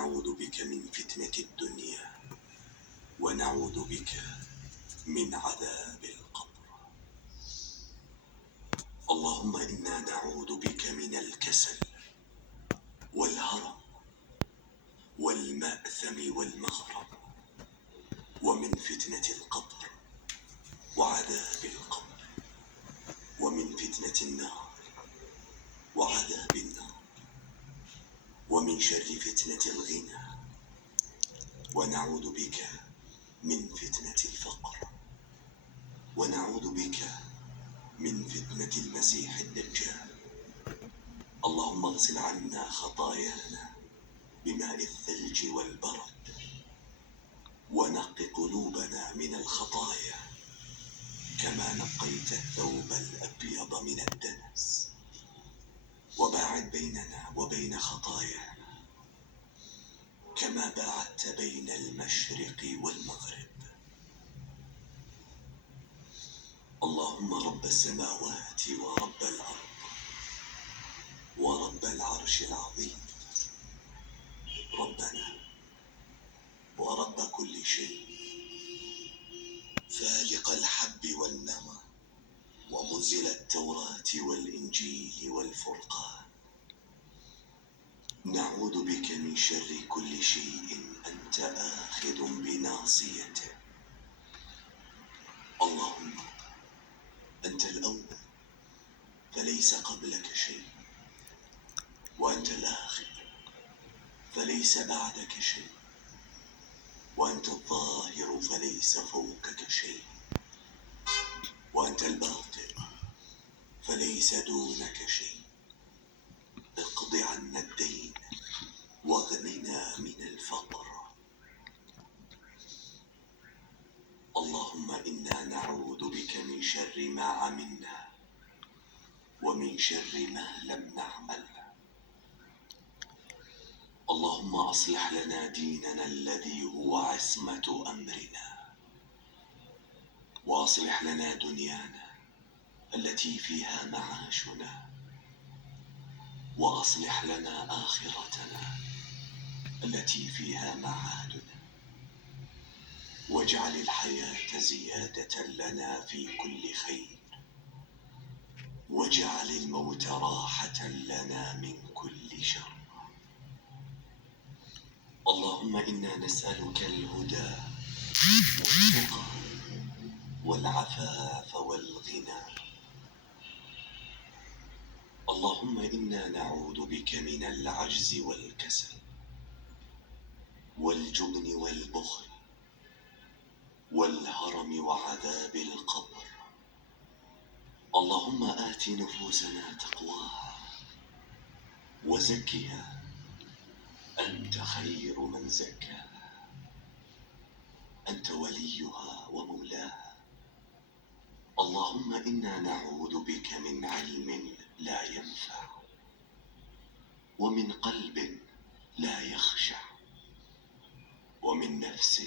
نعوذ بك من فتنة الدنيا ونعوذ بك من عذاب القبر. اللهم إنا نعوذ بك من الكسل والهرم والمأثم والمغرم ومن فتنة القبر وعذاب القبر ومن فتنة النار وعذاب النار ومن شر فتنة الغنى ونعوذ بك من فتنة الفقر ونعوذ بك من فتنة المسيح الدجال. اللهم اغسل عنا خطايانا بماء الثلج والبرد ونق قلوبنا من الخطايا كما نقيت الثوب الأبيض من الدنس، وباعد بيننا وبين خطايانا كما باعدت بين المشرق والمغرب. اللهم رب السماوات ورب الأرض ورب العرش العظيم، ربنا ورب كل شيء، فالق الحب والنوى ومنزل التوراة والإنجيل والفرقان، نعوذ بك من شر كل شيء أنت آخذ بناصيته. اللهم أنت الأول فليس قبلك شيء، وأنت الآخر فليس بعدك شيء، وأنت الظاهر فليس فوقك شيء، وأنت الباطن فليس دونك شيء. اقض عنا الدين واغننا من الفقر. اللهم إنا نعوذ بك من شر ما عملنا ومن شر ما لم نعمل. اللهم أصلح لنا ديننا الذي هو عصمة أمرنا، وأصلح لنا دنيانا التي فيها معاشنا، وأصلح لنا آخرتنا التي فيها معادنا، واجعل الحياة زيادة لنا في كل خير، واجعل الموت راحة لنا من كل شر. اللهم إنا نسألك الهدى والتقى والعفاف والغنى. اللهم إنا نعوذ بك من العجز والكسل والجبن والبخل والهرم وعذاب القبر. اللهم آت نفوسنا تقواها وزكها، أنت خير من زكاها، أنت وليها ومولاها. اللهم إنا نعوذ بك من علم لا ينفع، ومن قلب لا يخشع، ومن نفس